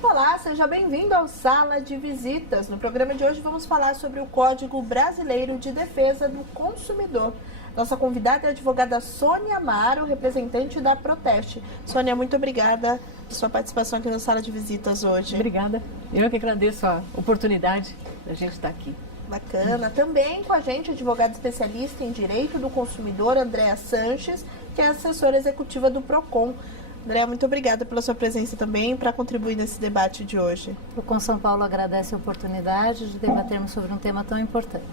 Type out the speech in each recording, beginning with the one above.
Olá, seja bem-vindo ao Sala de Visitas. No programa de hoje vamos falar sobre o Código Brasileiro de Defesa do Consumidor. Nossa convidada é a advogada Sônia Amaro, representante da Proteste. Sônia, muito obrigada por sua participação aqui na Sala de Visitas hoje. Obrigada. Eu que agradeço a oportunidade da gente estar aqui. Bacana. Também com a gente, advogada especialista em Direito do Consumidor, Andréa Sanches, que é assessora executiva do PROCON. Andréa, muito obrigada pela sua presença também para contribuir nesse debate de hoje. O Com São Paulo agradece a oportunidade de debatermos sobre um tema tão importante.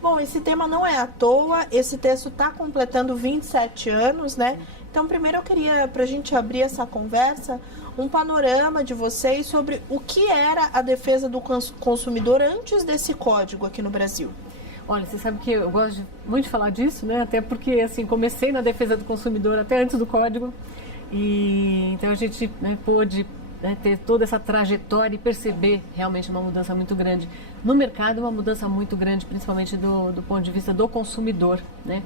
Bom, esse tema não é à toa, esse texto está completando 27 anos, né? Então, primeiro eu queria, para a gente abrir essa conversa, um panorama de vocês sobre o que era a defesa do consumidor antes desse código aqui no Brasil. Olha, você sabe que eu gosto muito de falar disso, né? Até porque, assim, comecei na defesa do consumidor até antes do código. E então a gente pôde ter toda essa trajetória e perceber realmente uma mudança muito grande no mercado, uma mudança muito grande, principalmente do ponto de vista do consumidor, né?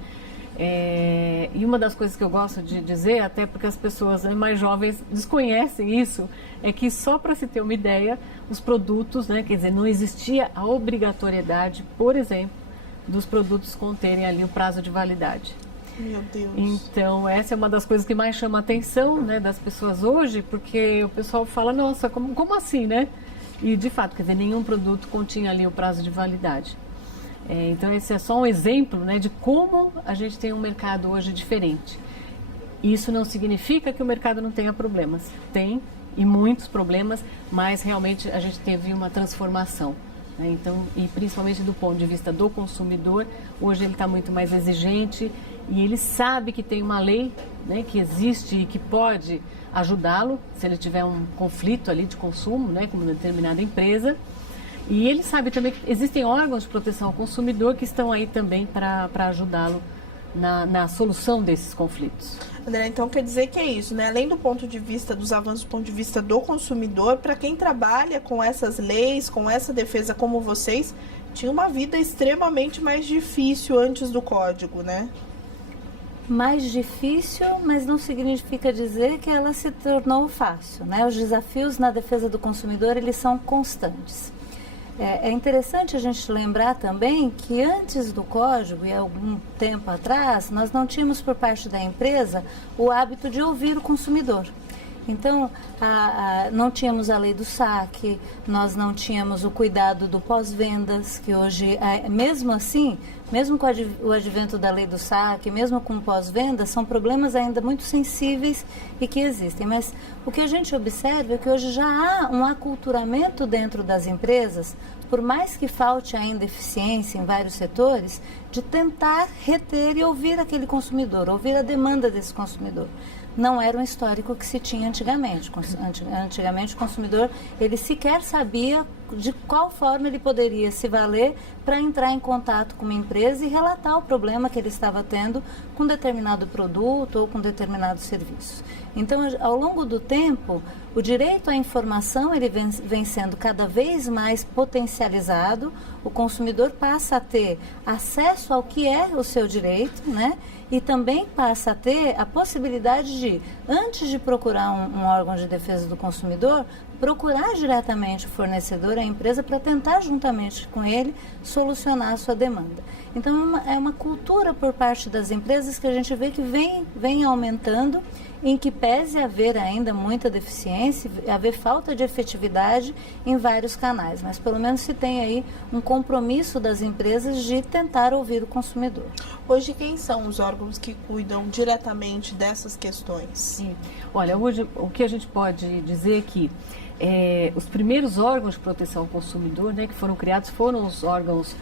E uma das coisas que eu gosto de dizer, até porque as pessoas mais jovens desconhecem isso, é que só para se ter uma ideia, os produtos, né, quer dizer, não existia a obrigatoriedade, por exemplo, dos produtos conterem ali o prazo de validade. Meu Deus. Então, essa é uma das coisas que mais chama a atenção, né, das pessoas hoje, porque o pessoal fala, nossa, como assim, né? E, de fato, quer dizer, nenhum produto continha ali o prazo de validade. Então, esse é só um exemplo, né, de como a gente tem um mercado hoje diferente. Isso não significa que o mercado não tenha problemas. Tem, e muitos problemas, mas realmente a gente teve uma transformação. Então, e principalmente do ponto de vista do consumidor, hoje ele está muito mais exigente e ele sabe que tem uma lei, né, que existe e que pode ajudá-lo se ele tiver um conflito ali de consumo, né, com uma determinada empresa. E ele sabe também que existem órgãos de proteção ao consumidor que estão aí também para ajudá-lo na solução desses conflitos. André, então quer dizer que é isso, né? Além do ponto de vista dos avanços do ponto de vista do consumidor, para quem trabalha com essas leis, com essa defesa como vocês, tinha uma vida extremamente mais difícil antes do código, né? Mais difícil, mas não significa dizer que ela se tornou fácil, né? Os desafios na defesa do consumidor, eles são constantes. É interessante a gente lembrar também que antes do código, e algum tempo atrás, nós não tínhamos por parte da empresa o hábito de ouvir o consumidor. Então, não tínhamos a lei do saque, nós não tínhamos o cuidado do pós-vendas, que hoje, mesmo assim, mesmo com o advento da lei do saque, mesmo com o pós-venda, são problemas ainda muito sensíveis e que existem. Mas o que a gente observa é que hoje já há um aculturamento dentro das empresas, por mais que falte ainda eficiência em vários setores, de tentar reter e ouvir aquele consumidor, ouvir a demanda desse consumidor. Não era um histórico que se tinha antigamente. Antigamente o consumidor, ele sequer sabia de qual forma ele poderia se valer para entrar em contato com uma empresa e relatar o problema que ele estava tendo com determinado produto ou com determinado serviço. Então, ao longo do tempo, o direito à informação ele vem sendo cada vez mais potencializado, o consumidor passa a ter acesso ao que é o seu direito, né? E também passa a ter a possibilidade de, antes de procurar um órgão de defesa do consumidor, procurar diretamente o fornecedor, a empresa, para tentar, juntamente com ele, solucionar a sua demanda. Então, é uma cultura por parte das empresas que a gente vê que vem aumentando, em que pese haver ainda muita deficiência, haver falta de efetividade em vários canais, mas pelo menos se tem aí um compromisso das empresas de tentar ouvir o consumidor. Hoje, quem são os órgãos que cuidam diretamente dessas questões? Sim. Olha, hoje o que a gente pode dizer é que os primeiros órgãos de proteção ao consumidor, né, que foram criados, foram os órgãos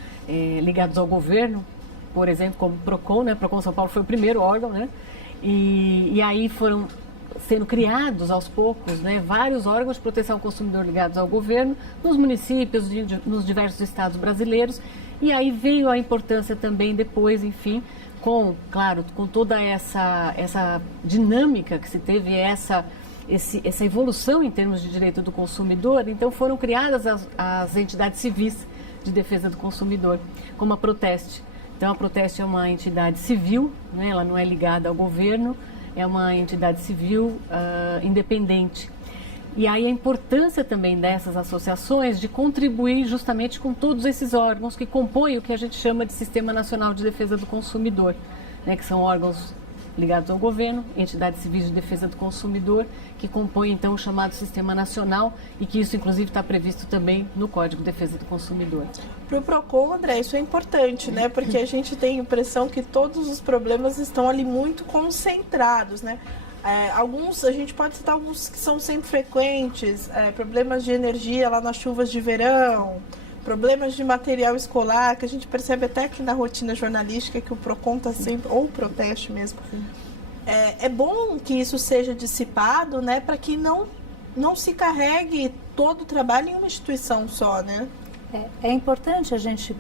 ligados ao governo, por exemplo, como o PROCON, né? PROCON São Paulo foi o primeiro órgão, né? E aí foram sendo criados aos poucos, né, vários órgãos de proteção ao consumidor ligados ao governo, nos municípios, nos diversos estados brasileiros. E aí veio a importância também depois, enfim, claro, com toda essa dinâmica que se teve, essa evolução em termos de direito do consumidor. Então foram criadas as entidades civis de defesa do consumidor, como a Proteste. Então, a Proteste é uma entidade civil, né? Ela não é ligada ao governo, é uma entidade civil independente. E aí a importância também dessas associações de contribuir justamente com todos esses órgãos que compõem o que a gente chama de Sistema Nacional de Defesa do Consumidor, né, que são órgãos ligados ao governo, entidades civis de defesa do consumidor, que compõem então o chamado Sistema Nacional e que isso inclusive está previsto também no Código de Defesa do Consumidor. Para o PROCON, André, isso é importante, né? Porque a gente tem a impressão que todos os problemas estão ali muito concentrados, né? Alguns, a gente pode citar alguns que são sempre frequentes, problemas de energia lá nas chuvas de verão, problemas de material escolar, que a gente percebe até aqui na rotina jornalística que o PROCON está sempre, ou o Proteste mesmo. É bom que isso seja dissipado, né, para que não se carregue todo o trabalho em uma instituição só, né? É importante a gente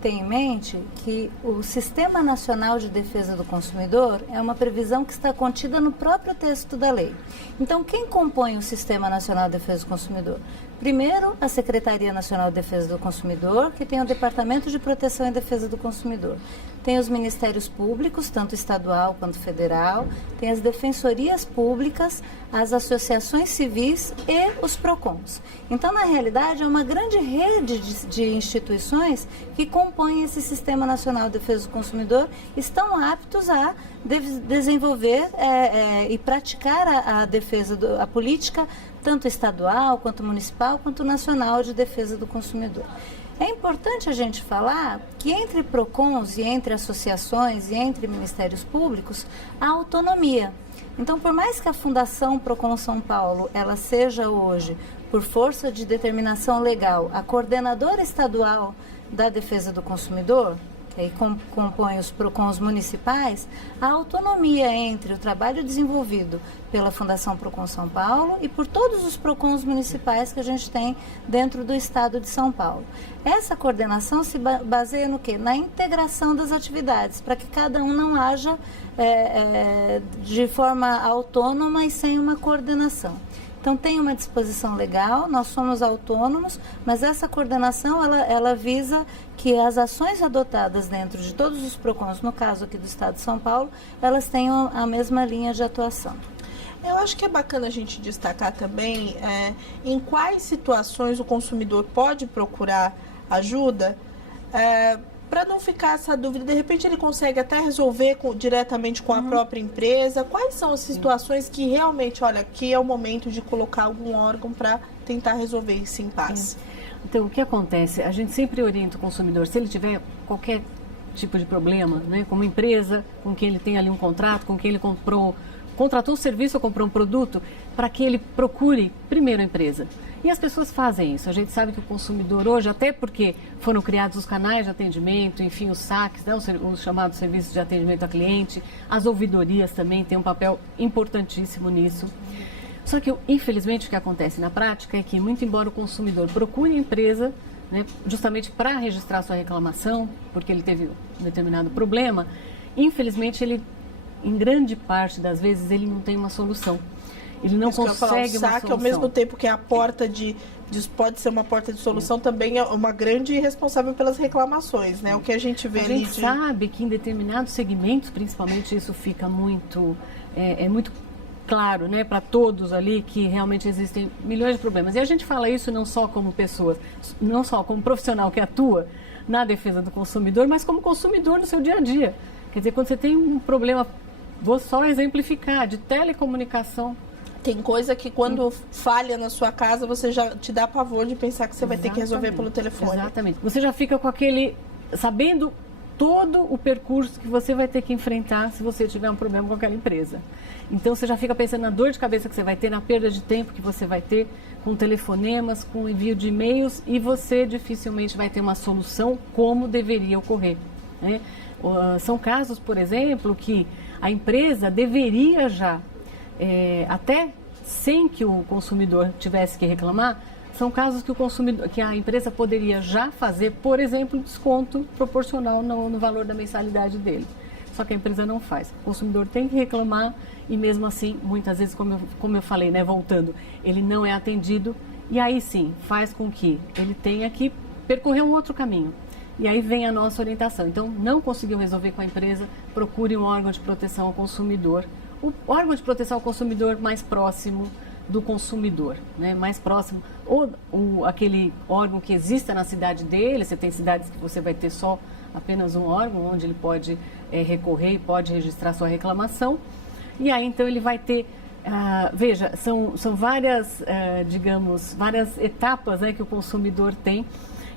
ter em mente que o Sistema Nacional de Defesa do Consumidor é uma previsão que está contida no próprio texto da lei. Então, quem compõe o Sistema Nacional de Defesa do Consumidor? Primeiro, a Secretaria Nacional de Defesa do Consumidor, que tem o Departamento de Proteção e Defesa do Consumidor. Tem os Ministérios Públicos, tanto estadual quanto federal, tem as Defensorias Públicas, as associações civis e os PROCONs. Então, na realidade, é uma grande rede de instituições que compõem esse Sistema Nacional de Defesa do Consumidor, estão aptos a desenvolver e praticar a defesa, a política, tanto estadual, quanto municipal, quanto nacional de defesa do consumidor. É importante a gente falar que entre PROCONs e entre associações e entre ministérios públicos, há autonomia. Então, por mais que a Fundação PROCON São Paulo, ela seja hoje, por força de determinação legal, a coordenadora estadual da defesa do consumidor, que aí compõe os PROCONs municipais, a autonomia entre o trabalho desenvolvido pela Fundação PROCON São Paulo e por todos os PROCONs municipais que a gente tem dentro do estado de São Paulo. Essa coordenação se baseia no quê? Na integração das atividades, para que cada um não haja de forma autônoma e sem uma coordenação. Então, tem uma disposição legal, nós somos autônomos, mas essa coordenação, ela visa que as ações adotadas dentro de todos os PROCONs, no caso aqui do Estado de São Paulo, elas tenham a mesma linha de atuação. Eu acho que é bacana a gente destacar também em quais situações o consumidor pode procurar ajuda, para não ficar essa dúvida. De repente ele consegue até resolver diretamente com a própria empresa. Quais são as situações que realmente, olha, aqui é o momento de colocar algum órgão para tentar resolver esse impasse? Então, o que acontece? A gente sempre orienta o consumidor, se ele tiver qualquer tipo de problema, né, como empresa, com quem ele tem ali um contrato, com quem ele contratou um serviço ou comprou um produto, para que ele procure primeiro a empresa. E as pessoas fazem isso. A gente sabe que o consumidor hoje, até porque foram criados os canais de atendimento, enfim, os saques, né, os chamados serviços de atendimento a cliente, as ouvidorias também têm um papel importantíssimo nisso. Só que, infelizmente, o que acontece na prática é que, muito embora o consumidor procure a empresa, né, justamente para registrar sua reclamação, porque ele teve um determinado problema, infelizmente, ele, em grande parte das vezes, ele não tem uma solução. Ele não consegue uma solução. O saque, ao mesmo tempo que é a porta pode ser uma porta de solução, também é uma grande responsável pelas reclamações, né? O que a gente vê ali. A gente sabe que em determinados segmentos, principalmente, isso fica muito, muito claro, né, para todos ali, que realmente existem milhões de problemas. E a gente fala isso não só como pessoas, não só como profissional que atua na defesa do consumidor, mas como consumidor no seu dia a dia. Quer dizer, quando você tem um problema, vou só exemplificar, de telecomunicação. Tem coisa que quando falha na sua casa, você já te dá pavor de pensar que você vai ter que resolver pelo telefone. Exatamente. Você já fica com sabendo todo o percurso que você vai ter que enfrentar se você tiver um problema com aquela empresa. Então, você já fica pensando na dor de cabeça que você vai ter, na perda de tempo que você vai ter com telefonemas, com envio de e-mails, e você dificilmente vai ter uma solução como deveria ocorrer, né? São casos, por exemplo, que a empresa deveria já, até sem que o consumidor tivesse que reclamar, são casos que a empresa poderia já fazer, por exemplo, desconto proporcional no valor da mensalidade dele. Só que a empresa não faz. O consumidor tem que reclamar e mesmo assim, muitas vezes, como eu falei, né, voltando, ele não é atendido e aí sim, faz com que ele tenha que percorrer um outro caminho. E aí vem a nossa orientação. Então, não conseguiu resolver com a empresa, procure um órgão de proteção ao consumidor. O órgão de proteção ao consumidor mais próximo, do consumidor, né, mais próximo, ou aquele órgão que exista na cidade dele. Você tem cidades que você vai ter só apenas um órgão onde ele pode recorrer e pode registrar sua reclamação. E aí então ele vai ter, veja, são várias, digamos, várias etapas, né, que o consumidor tem.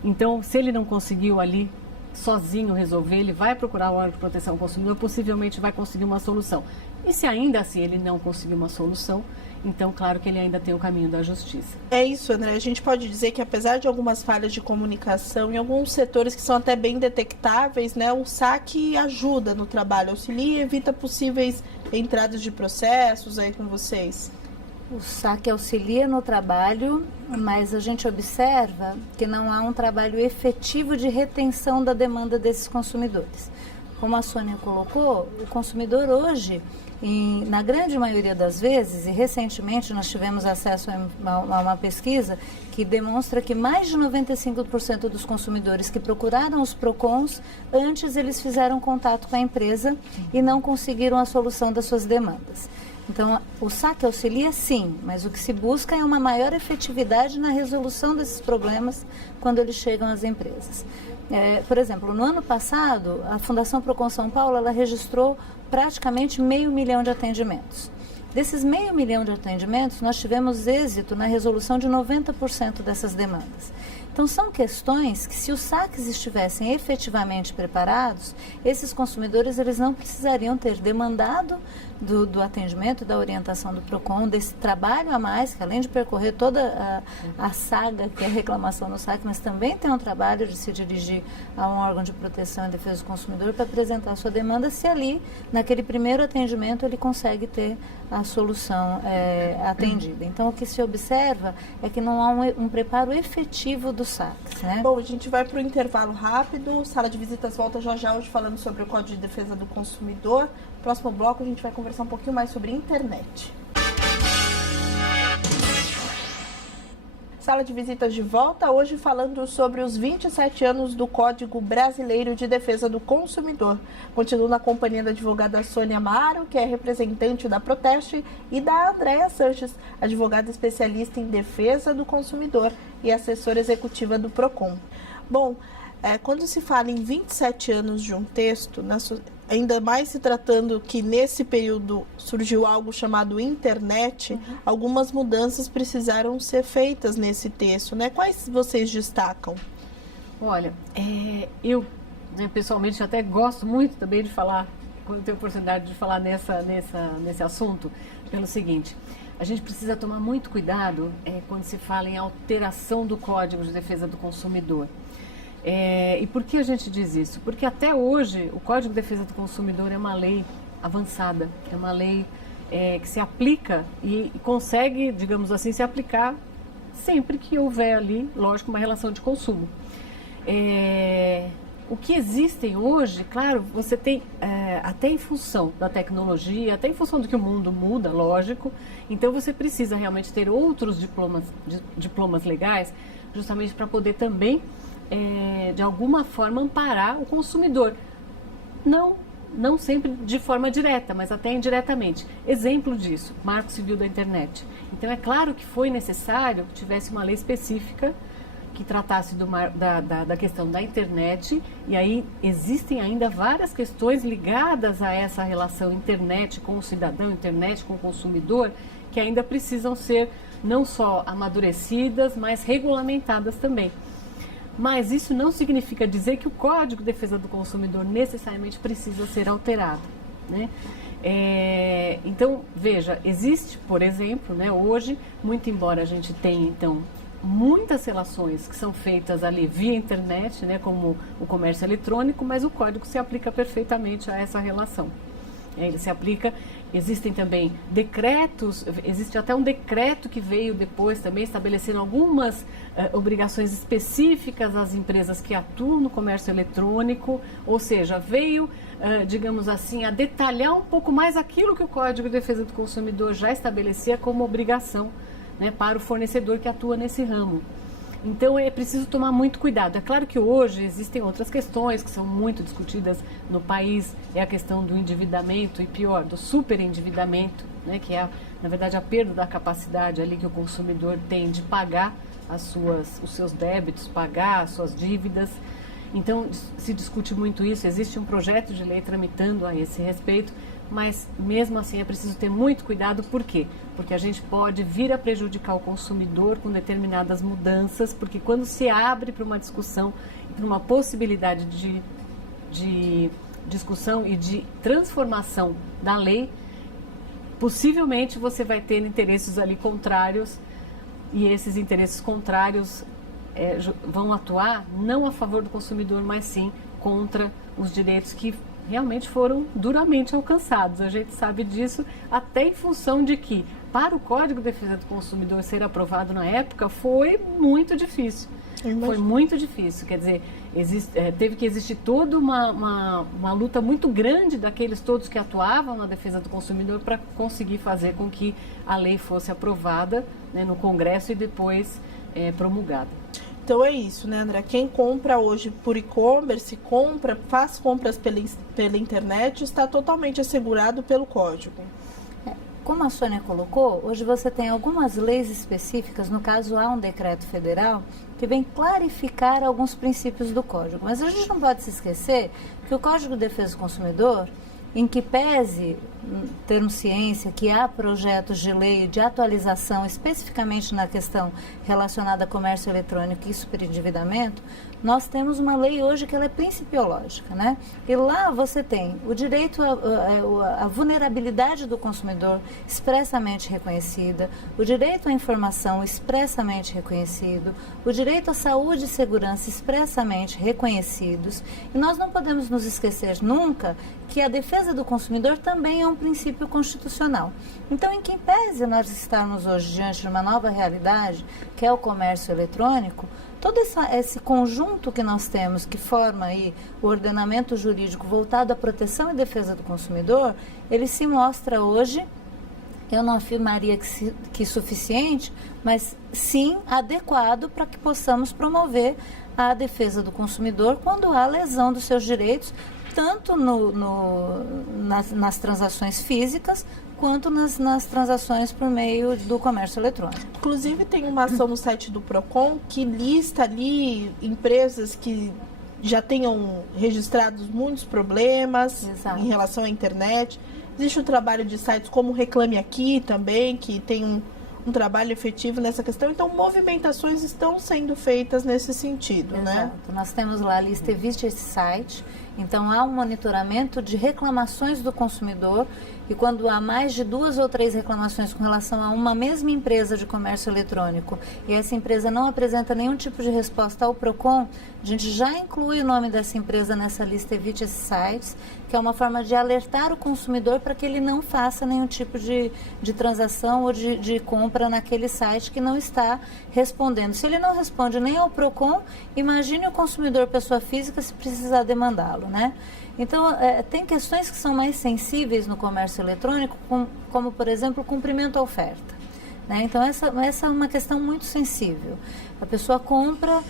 Então, se ele não conseguiu ali sozinho resolver, ele vai procurar o órgão de proteção ao consumidor, possivelmente vai conseguir uma solução. E se ainda assim ele não conseguir uma solução, então claro que ele ainda tem o caminho da justiça. É isso, André. A gente pode dizer que apesar de algumas falhas de comunicação em alguns setores que são até bem detectáveis, né, o SAC ajuda no trabalho, auxilia e evita possíveis entradas de processos aí com vocês. O SAC auxilia no trabalho, mas a gente observa que não há um trabalho efetivo de retenção da demanda desses consumidores. Como a Sônia colocou, o consumidor hoje, na grande maioria das vezes, e recentemente nós tivemos acesso a uma pesquisa que demonstra que mais de 95% dos consumidores que procuraram os PROCONs, antes eles fizeram contato com a empresa e não conseguiram a solução das suas demandas. Então, o SAC auxilia sim, mas o que se busca é uma maior efetividade na resolução desses problemas quando eles chegam às empresas. Por exemplo, no ano passado, a Fundação Procon São Paulo ela registrou praticamente 500 mil de atendimentos. Desses 500 mil de atendimentos, nós tivemos êxito na resolução de 90% dessas demandas. Então, são questões que, se os SACs estivessem efetivamente preparados, esses consumidores eles não precisariam ter demandado do atendimento, da orientação do PROCON, desse trabalho a mais, que além de percorrer toda a saga que é a reclamação no SAC, mas também tem um trabalho de se dirigir a um órgão de proteção e defesa do consumidor para apresentar a sua demanda, se ali, naquele primeiro atendimento, ele consegue ter a solução atendida. Então, o que se observa é que não há um preparo efetivo dos SACs, né? Bom, a gente vai para o intervalo rápido. Sala de Visitas volta já hoje falando sobre o Código de Defesa do Consumidor. Próximo bloco a gente vai conversar um pouquinho mais sobre internet. Sala de Visitas de volta, hoje falando sobre os 27 anos do Código Brasileiro de Defesa do Consumidor. Continuo na companhia da advogada Sônia Amaro, que é representante da Proteste, e da Andréa Sanches, advogada especialista em defesa do consumidor e assessora executiva do PROCON. Bom, quando se fala em 27 anos de um texto, ainda mais se tratando que nesse período surgiu algo chamado internet, algumas mudanças precisaram ser feitas nesse texto, né? Quais vocês destacam? Olha, eu pessoalmente até gosto muito também de falar, quando tenho oportunidade de falar nesse assunto, pelo seguinte: a gente precisa tomar muito cuidado quando se fala em alteração do Código de Defesa do Consumidor. E por que a gente diz isso? Porque até hoje o Código de Defesa do Consumidor é uma lei avançada, é uma lei que se aplica e consegue, digamos assim, se aplicar sempre que houver ali, lógico, uma relação de consumo. O que existem hoje, claro, você tem, até em função da tecnologia, até em função do que o mundo muda, lógico, então você precisa realmente ter outros diplomas legais, justamente para poder também de alguma forma amparar o consumidor, não sempre de forma direta, mas até indiretamente. Exemplo disso, Marco Civil da Internet. Então é claro que foi necessário que tivesse uma lei específica que tratasse da questão da internet, e aí existem ainda várias questões ligadas a essa relação internet com o cidadão, internet com o consumidor, que ainda precisam ser não só amadurecidas, mas regulamentadas também. Mas isso não significa dizer que o Código de Defesa do Consumidor necessariamente precisa ser alterado, né? Então, veja, existe, por exemplo, né, hoje, muito embora a gente tenha, então, muitas relações que são feitas ali via internet, né, como o comércio eletrônico, mas o Código se aplica perfeitamente a essa relação. Ele se aplica, existem também decretos, existe até um decreto que veio depois também estabelecendo algumas obrigações específicas às empresas que atuam no comércio eletrônico, ou seja, veio, digamos assim, a detalhar um pouco mais aquilo que o Código de Defesa do Consumidor já estabelecia como obrigação, né, para o fornecedor que atua nesse ramo. Então é preciso tomar muito cuidado. É claro que hoje existem outras questões que são muito discutidas no país, é a questão do endividamento e pior, do superendividamento, né, que é na verdade, a perda da capacidade ali que o consumidor tem de pagar os seus débitos, pagar as suas dívidas. Então, se discute muito isso, existe um projeto de lei tramitando a esse respeito, mas mesmo assim é preciso ter muito cuidado. Por quê? Porque a gente pode vir a prejudicar o consumidor com determinadas mudanças, porque quando se abre para uma discussão, para uma possibilidade de discussão e de transformação da lei, possivelmente você vai ter interesses ali contrários, e esses interesses contrários vão atuar não a favor do consumidor, mas sim contra os direitos que realmente foram duramente alcançados. A gente sabe disso até em função de que, para o Código de Defesa do Consumidor ser aprovado na época, foi muito difícil. Foi muito difícil, quer dizer, teve que existir toda uma luta muito grande daqueles todos que atuavam na defesa do consumidor para conseguir fazer com que a lei fosse aprovada, né, no Congresso e depois promulgada. Então é isso, né, André? Quem compra hoje por e-commerce, faz compras pela internet, está totalmente assegurado pelo código. Como a Sônia colocou, hoje você tem algumas leis específicas, no caso há um decreto federal que vem clarificar alguns princípios do código. Mas a gente não pode se esquecer que o Código de Defesa do Consumidor, em que pese termos ciência que há projetos de lei de atualização especificamente na questão relacionada a comércio eletrônico e superendividamento, nós temos uma lei hoje que ela é principiológica, né? E lá você tem o direito à vulnerabilidade do consumidor expressamente reconhecida, o direito à informação expressamente reconhecido, o direito à saúde e segurança expressamente reconhecidos. E nós não podemos nos esquecer nunca que a defesa do consumidor também é um princípio constitucional. Então, em que pese nós estarmos hoje diante de uma nova realidade, que é o comércio eletrônico, todo esse conjunto que nós temos, que forma aí o ordenamento jurídico voltado à proteção e defesa do consumidor, ele se mostra hoje, eu não afirmaria que suficiente, mas sim adequado para que possamos promover a defesa do consumidor quando há lesão dos seus direitos, tanto nas transações físicas, quanto nas transações por meio do comércio eletrônico. Inclusive tem uma ação no site do Procon que lista ali empresas que já tenham registrado muitos problemas. Exato. Em relação à internet. Existe um trabalho de sites como Reclame Aqui também, que tem um trabalho efetivo nessa questão. Então, movimentações estão sendo feitas nesse sentido, Exato. Né? Nós temos lá a lista Evite esse site. Então, há um monitoramento de reclamações do consumidor e quando há mais de 2 ou 3 reclamações com relação a uma mesma empresa de comércio eletrônico e essa empresa não apresenta nenhum tipo de resposta ao Procon, a gente já inclui o nome dessa empresa nessa lista Evite esses sites, que é uma forma de alertar o consumidor para que ele não faça nenhum tipo de transação ou de compra naquele site que não está respondendo. Se ele não responde nem ao Procon, imagine o consumidor pessoa física se precisar demandá-lo, né? Então, tem questões que são mais sensíveis no comércio eletrônico, como, por exemplo, o cumprimento à oferta, né? Então, essa é uma questão muito sensível. A pessoa compra,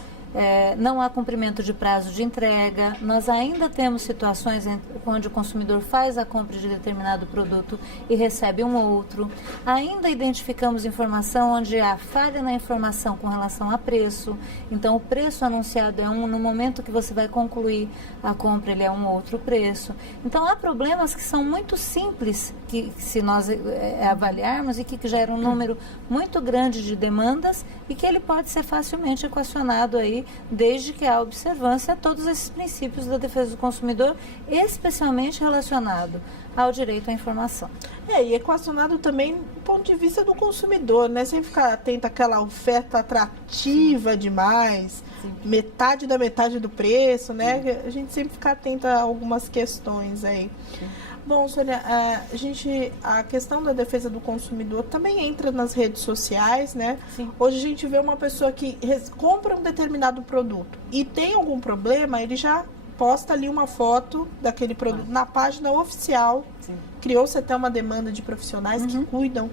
não há cumprimento de prazo de entrega, nós ainda temos situações onde o consumidor faz a compra de determinado produto e recebe um outro. Ainda identificamos informação onde há falha na informação com relação a preço, então o preço anunciado é um, no momento que você vai concluir a compra ele é um outro preço. Então há problemas que são muito simples, que se nós avaliarmos e que geram um número muito grande de demandas e que ele pode ser facilmente equacionado aí, desde que há observância a todos esses princípios da defesa do consumidor, especialmente relacionado ao direito à informação. E equacionado também do ponto de vista do consumidor, né? Sem ficar atento àquela oferta atrativa demais, Sim. Metade da metade do preço, né? Sim. A gente sempre fica atento a algumas questões aí. Sim. Bom, Sônia, a questão da defesa do consumidor também entra nas redes sociais, né? Sim. Hoje a gente vê uma pessoa que compra um determinado produto e tem algum problema, ele já posta ali uma foto daquele produto na página oficial. Sim. Criou-se até uma demanda de profissionais que cuidam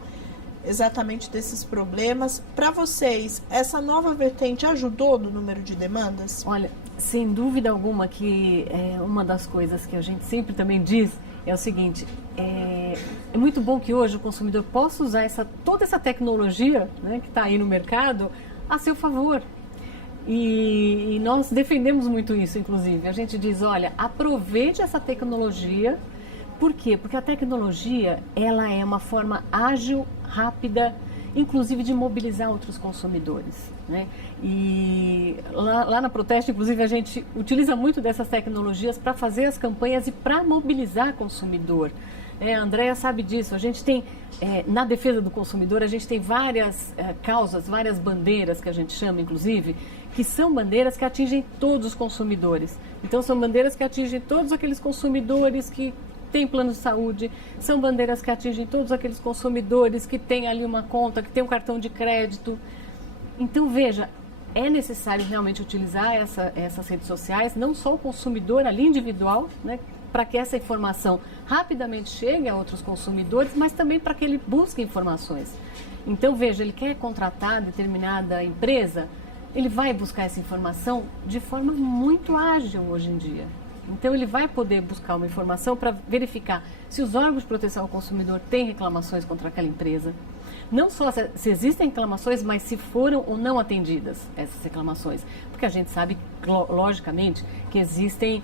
exatamente desses problemas. Para vocês, essa nova vertente ajudou no número de demandas? Olha, sem dúvida alguma que uma das coisas que a gente sempre também diz é o seguinte, é muito bom que hoje o consumidor possa usar toda essa tecnologia, né, que está aí no mercado a seu favor. E nós defendemos muito isso, inclusive. A gente diz, olha, aproveite essa tecnologia. Por quê? Porque a tecnologia, ela é uma forma ágil, rápida, inclusive de mobilizar outros consumidores, né? E lá na Proteste, inclusive, a gente utiliza muito dessas tecnologias para fazer as campanhas e para mobilizar consumidor. A Andréa sabe disso. A gente tem, na defesa do consumidor, a gente tem várias causas, várias bandeiras que a gente chama, inclusive, que são bandeiras que atingem todos os consumidores. Então, são bandeiras que atingem todos aqueles consumidores que têm plano de saúde, são bandeiras que atingem todos aqueles consumidores que têm ali uma conta, que têm um cartão de crédito. Então, veja, é necessário realmente utilizar essas redes sociais, não só o consumidor ali individual, né, para que essa informação rapidamente chegue a outros consumidores, mas também para que ele busque informações. Então, veja, ele quer contratar determinada empresa, ele vai buscar essa informação de forma muito ágil hoje em dia. Então, ele vai poder buscar uma informação para verificar se os órgãos de proteção ao consumidor têm reclamações contra aquela empresa. Não só se existem reclamações, mas se foram ou não atendidas essas reclamações. Porque a gente sabe, logicamente, que existem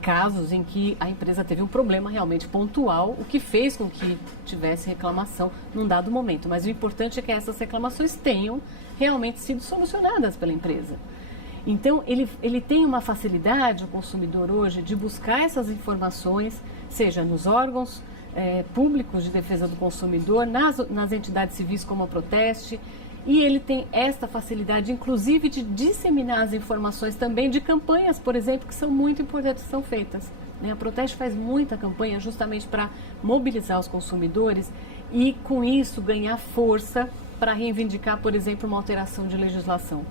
casos em que a empresa teve um problema realmente pontual, o que fez com que tivesse reclamação num dado momento. Mas o importante é que essas reclamações tenham realmente sido solucionadas pela empresa. Então, ele tem uma facilidade, o consumidor hoje, de buscar essas informações, seja nos órgãos públicos de defesa do consumidor, nas entidades civis como a Proteste, e ele tem esta facilidade, inclusive, de disseminar as informações também de campanhas, por exemplo, que são muito importantes, são feitas. A Proteste faz muita campanha justamente para mobilizar os consumidores e, com isso, ganhar força para reivindicar, por exemplo, uma alteração de legislação.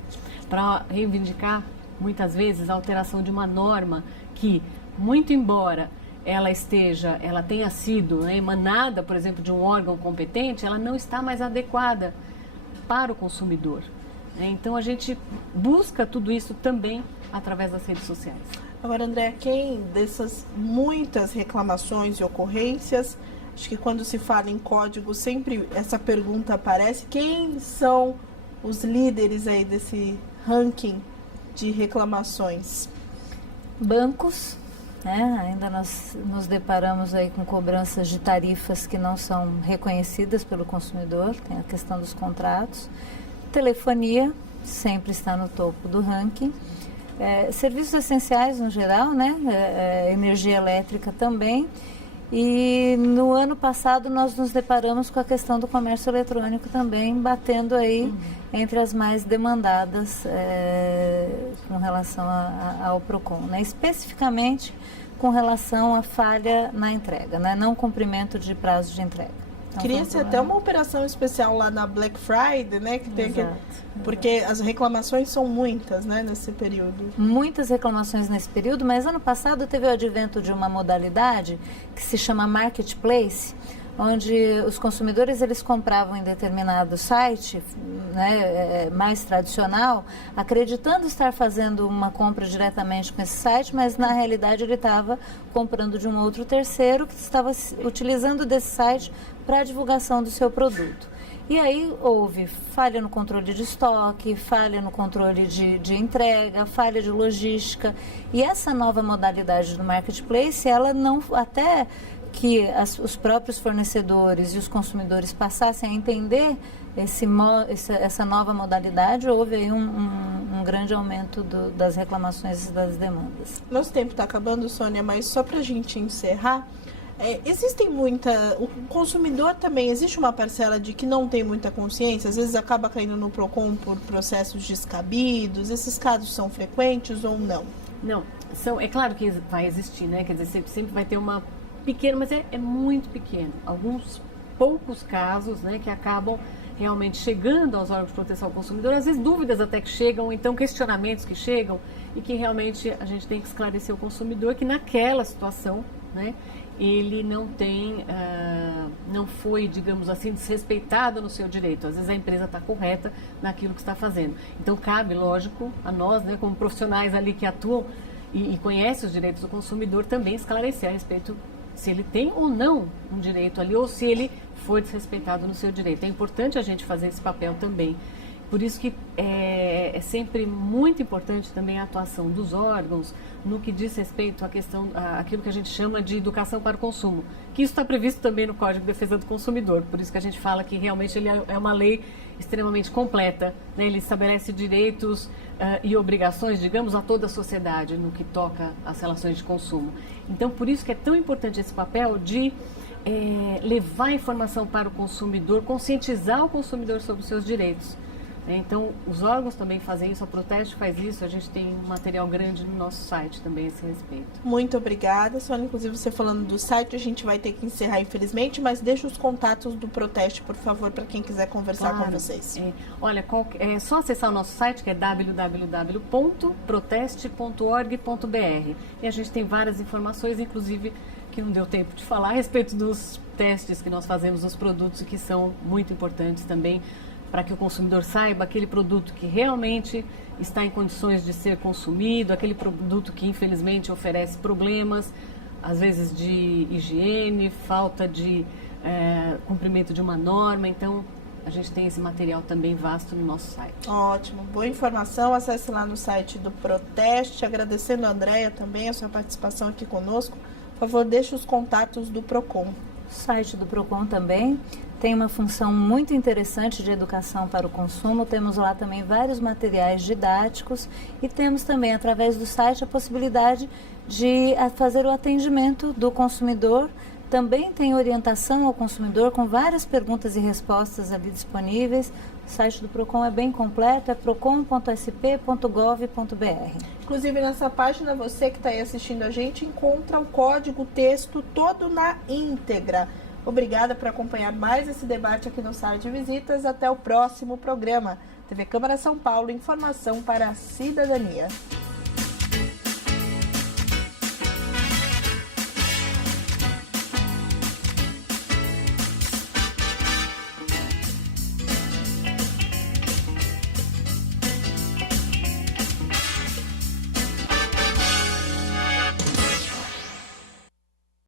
Para reivindicar, muitas vezes, a alteração de uma norma que, muito embora ela tenha sido emanada, por exemplo, de um órgão competente, ela não está mais adequada para o consumidor. Então, a gente busca tudo isso também através das redes sociais. Agora, André, quem dessas muitas reclamações e ocorrências, acho que quando se fala em código, sempre essa pergunta aparece, quem são os líderes aí desse ranking de reclamações? Bancos, né? Ainda nós nos deparamos aí com cobranças de tarifas que não são reconhecidas pelo consumidor, tem a questão dos contratos. Telefonia sempre está no topo do ranking. Serviços essenciais no geral, né? Energia elétrica também. E no ano passado nós nos deparamos com a questão do comércio eletrônico também, batendo aí entre as mais demandadas com relação ao PROCON, né? Especificamente com relação à falha na entrega, né? Não cumprimento de prazo de entrega. Então, cria-se até uma operação especial lá na Black Friday, né? Que tem porque as reclamações são muitas, né, nesse período. Muitas reclamações nesse período, mas ano passado teve o advento de uma modalidade que se chama Marketplace, onde os consumidores eles compravam em determinado site, né, mais tradicional, acreditando estar fazendo uma compra diretamente com esse site, mas na realidade ele estava comprando de um outro terceiro que estava utilizando desse site para a divulgação do seu produto. E aí houve falha no controle de estoque, falha no controle de entrega, falha de logística. E essa nova modalidade do Marketplace, ela não, até que os próprios fornecedores e os consumidores passassem a entender essa nova modalidade, houve aí um grande aumento das reclamações e das demandas. Nosso tempo está acabando, Sônia, mas só para a gente encerrar, o consumidor também, existe uma parcela de que não tem muita consciência, às vezes acaba caindo no PROCON por processos descabidos, esses casos são frequentes ou não? Não, é claro que vai existir, né? Quer dizer, sempre vai ter uma pequena, mas é muito pequeno. Alguns poucos casos, né, que acabam realmente chegando aos órgãos de proteção ao consumidor, às vezes dúvidas até que chegam, ou então questionamentos que chegam, e que realmente a gente tem que esclarecer o consumidor que naquela situação, né, ele não foi, digamos assim, desrespeitado no seu direito. Às vezes a empresa está correta naquilo que está fazendo. Então cabe, lógico, a nós, né, como profissionais ali que atuam e conhecem os direitos do consumidor, também esclarecer a respeito se ele tem ou não um direito ali, ou se ele foi desrespeitado no seu direito. É importante a gente fazer esse papel também. Por isso que é sempre muito importante também a atuação dos órgãos no que diz respeito à questão, àquilo que a gente chama de educação para o consumo, que isso está previsto também no Código de Defesa do Consumidor. Por isso que a gente fala que realmente ele é uma lei extremamente completa, né? Ele estabelece direitos e obrigações, digamos, a toda a sociedade no que toca às relações de consumo. Então, por isso que é tão importante esse papel de levar informação para o consumidor, conscientizar o consumidor sobre os seus direitos. Então, os órgãos também fazem isso, a Proteste faz isso, a gente tem um material grande no nosso site também a esse respeito. Muito obrigada, Sônia. Inclusive, você falando do site, a gente vai ter que encerrar, infelizmente, mas deixa os contatos do Proteste, por favor, para quem quiser conversar com vocês. Olha, é só acessar o nosso site, que é www.proteste.org.br. E a gente tem várias informações, inclusive, que não deu tempo de falar, a respeito dos testes que nós fazemos nos produtos, que são muito importantes também, para que o consumidor saiba aquele produto que realmente está em condições de ser consumido, aquele produto que infelizmente oferece problemas, às vezes de higiene, falta de cumprimento de uma norma. Então, a gente tem esse material também vasto no nosso site. Ótimo, boa informação. Acesse lá no site do Proteste. Agradecendo a Andréia também a sua participação aqui conosco. Por favor, deixe os contatos do PROCON. O site do PROCON também tem uma função muito interessante de educação para o consumo. Temos lá também vários materiais didáticos e temos também, através do site, a possibilidade de fazer o atendimento do consumidor. Também tem orientação ao consumidor com várias perguntas e respostas ali disponíveis. O site do PROCON é bem completo, é procon.sp.gov.br. Inclusive, nessa página, você que está aí assistindo a gente, encontra o código texto todo na íntegra. Obrigada por acompanhar mais esse debate aqui no Sala de Visitas. Até o próximo programa. TV Câmara São Paulo, informação para a cidadania.